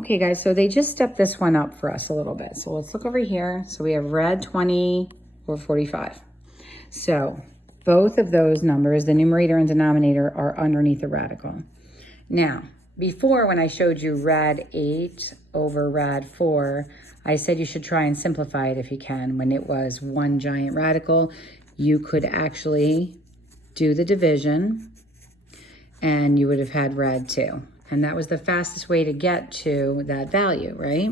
Okay, guys, so they just stepped this one up for us a little bit. So let's look over here. So we have rad 20 over 45. So both of those numbers, the numerator and denominator, are underneath the radical. Now, before when I showed you rad 8 over rad 4, I said you should try and simplify it if you can. When it was one giant radical, you could actually do the division and you would have had rad 2. And that was the fastest way to get to that value, right?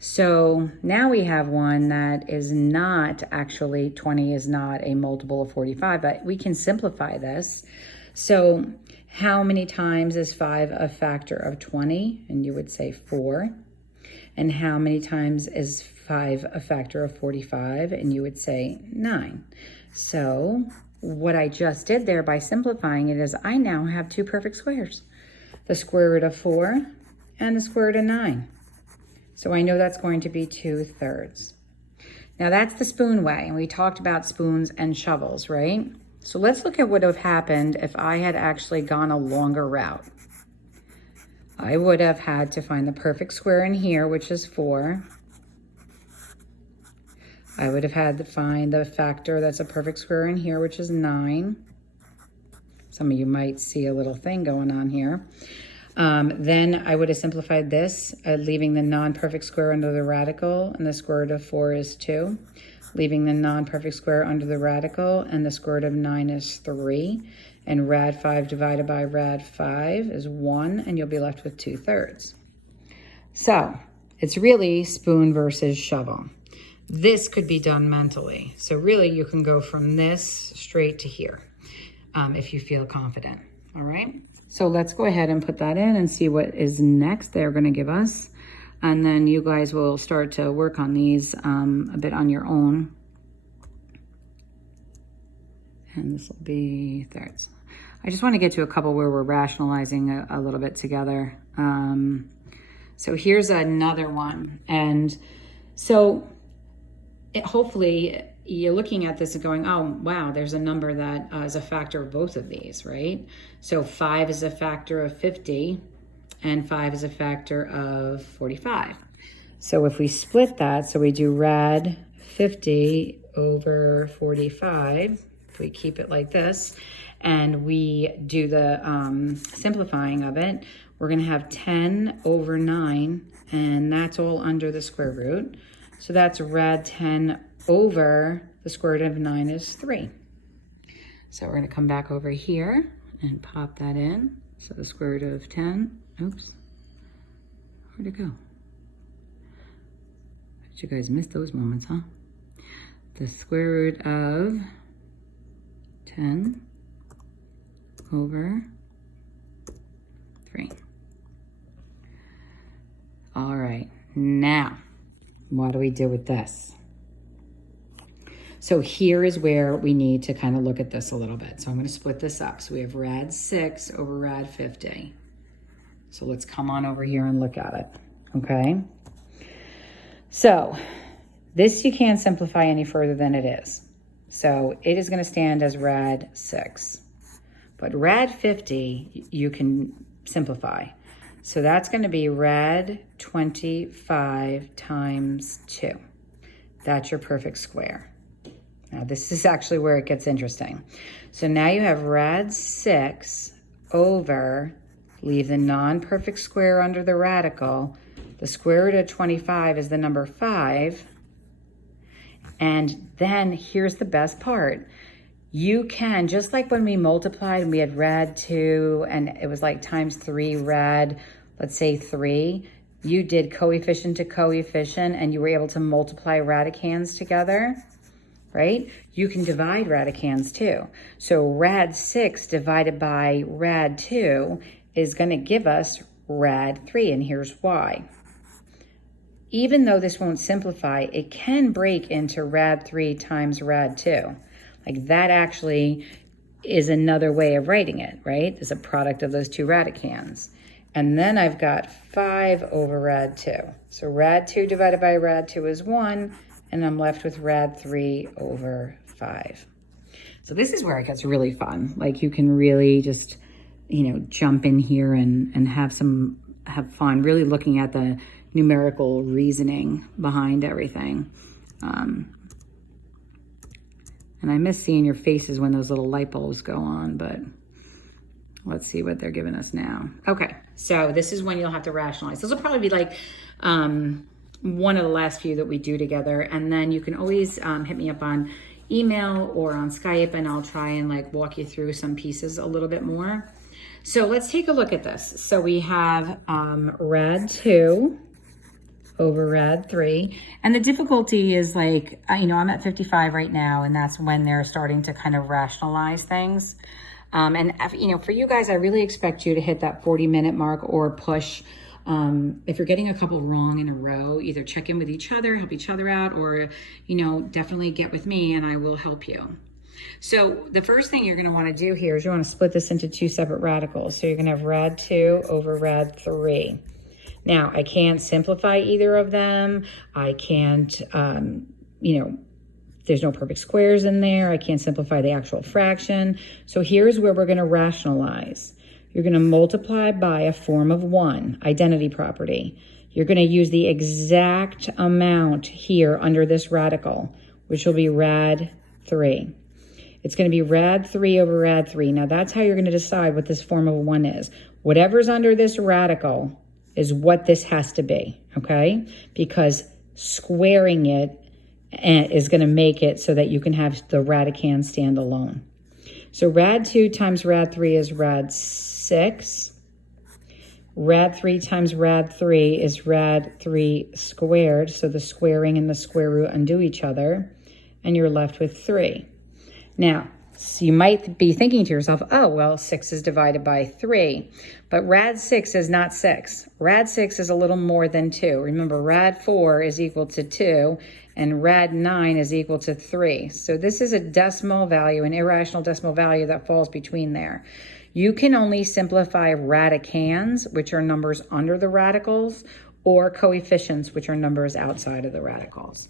So now we have one that is not actually, 20 is not a multiple of 45, but we can simplify this. So how many times is 5 a factor of 20? And you would say 4. And how many times is 5 a factor of 45? And you would say 9. So what I just did there by simplifying it is I now have two perfect squares. The square root of 4 and the square root of 9. So I know that's going to be 2/3. Now that's the spoon way, and we talked about spoons and shovels, right? So let's look at what would have happened if I had actually gone a longer route. I would have had to find the perfect square in here, which is 4. I would have had to find the factor that's a perfect square in here, which is 9. Some of you might see a little thing going on here. Then I would have simplified this, leaving the non-perfect square under the radical, and the square root of 4 is 2. Leaving the non-perfect square under the radical, and the square root of 9 is 3. And rad 5 divided by rad 5 is 1, and you'll be left with 2/3. So it's really spoon versus shovel. This could be done mentally. So really you can go from this straight to here. If you feel confident, all right? So let's go ahead and put that in and see what is next they're gonna give us. And then you guys will start to work on these a bit on your own. And this will be thirds. I just wanna get to a couple where we're rationalizing a little bit together. So here's another one. And so hopefully, you're looking at this and going, oh, wow, there's a number that is a factor of both of these, right? So 5 is a factor of 50, and 5 is a factor of 45. So if we split that, so we do rad 50 over 45, if we keep it like this, and we do the simplifying of it, we're gonna have 10 over 9, and that's all under the square root. So that's rad 10 over the square root of 9 is 3. So we're going to come back over here and pop that in. So the square root of 10, oops, where'd it go? Did you guys miss those moments, huh? The square root of 10 over 3. All right, now, what do we do with this? So here is where we need to kind of look at this a little bit. So I'm going to split this up. So we have rad 6 over rad 50. So let's come on over here and look at it, okay? So this you can't simplify any further than it is. So it is going to stand as rad 6. But rad 50 you can simplify. So that's going to be rad 25 times 2. That's your perfect square. Now this is actually where it gets interesting. So now you have rad 6 over, leave the non-perfect square under the radical. The square root of 25 is the number 5. And then here's the best part. You can, just like when we multiplied and we had rad 2 and it was like times 3 rad, let's say 3, you did coefficient to coefficient and you were able to multiply radicands together, right? You can divide radicands too. So rad 6 divided by rad 2 is going to give us rad 3, and here's why. Even though this won't simplify, it can break into rad 3 times rad 2. Like that actually is another way of writing it, right? There's a product of those two radicands. And then I've got 5 over rad 2. So rad 2 divided by rad 2 is 1, and I'm left with rad 3 over 5. So this is where it gets really fun. Like you can really just, you know, jump in here and have some have fun really looking at the numerical reasoning behind everything. And I miss seeing your faces when those little light bulbs go on, but let's see what they're giving us now. Okay, so this is when you'll have to rationalize. This will probably be like one of the last few that we do together. And then you can always hit me up on email or on Skype, and I'll try and like walk you through some pieces a little bit more. So let's take a look at this. So we have rad 2 over rad 3. And the difficulty is like, I'm at 55 right now, and that's when they're starting to kind of rationalize things. And for you guys, I really expect you to hit that 40-minute mark or push. If you're getting a couple wrong in a row, either check in with each other, help each other out, or, definitely get with me and I will help you. So the first thing you're going to want to do here is you want to split this into two separate radicals. So you're going to have rad 2 over rad 3. Now, I can't simplify either of them. I can't, there's no perfect squares in there. I can't simplify the actual fraction. So here's where we're going to rationalize. You're going to multiply by a form of 1, identity property. You're going to use the exact amount here under this radical, which will be rad 3. It's going to be rad 3 over rad 3. Now that's how you're going to decide what this form of 1 is. Whatever's under this radical is what this has to be, okay? Because squaring it is going to make it so that you can have the radicand stand alone. So rad 2 times rad 3 is rad 6. Rad 3 times rad 3 is rad 3 squared. So the squaring and the square root undo each other, and you're left with 3. Now, so you might be thinking to yourself, oh, well, 6 is divided by 3. But rad 6 is not 6. Rad 6 is a little more than 2. Remember, rad 4 is equal to 2, and rad 9 is equal to 3. So this is a decimal value, an irrational decimal value that falls between there. You can only simplify radicands, which are numbers under the radicals, or coefficients, which are numbers outside of the radicals.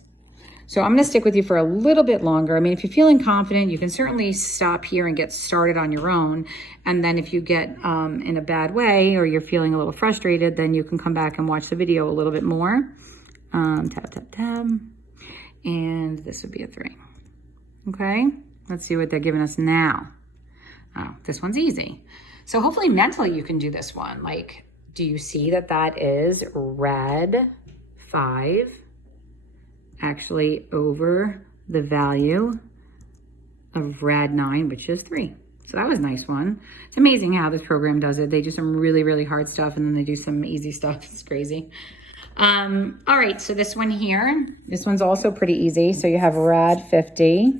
So I'm going to stick with you for a little bit longer. I mean, if you're feeling confident, you can certainly stop here and get started on your own. And then if you get in a bad way or you're feeling a little frustrated, then you can come back and watch the video a little bit more. Tab, tab, tab. And this would be a 3. Okay, let's see what they're giving us now. Oh, this one's easy. So hopefully mentally you can do this one. Like, do you see that that is rad 5? Actually over the value of rad 9, which is 3. So that was a nice one. It's amazing how this program does it. They do some really, really hard stuff, and then they do some easy stuff. It's crazy. All right, so this one here, this one's also pretty easy. So you have rad 50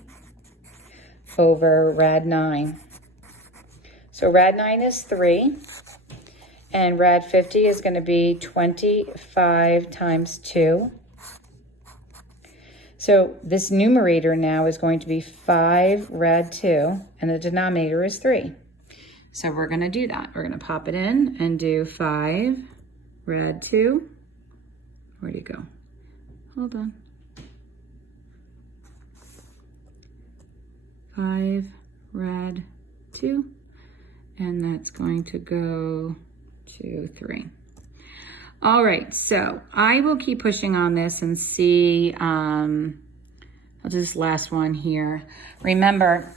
over rad 9. So rad 9 is 3, and rad 50 is going to be 25 times 2. So this numerator now is going to be 5 rad 2, and the denominator is 3. So we're going to do that. We're going to pop it in and do 5 rad 2. Where'd it go? Hold on. 5 rad 2, and that's going to go to 3. All right, so I will keep pushing on this and see, I'll do this last one here. Remember,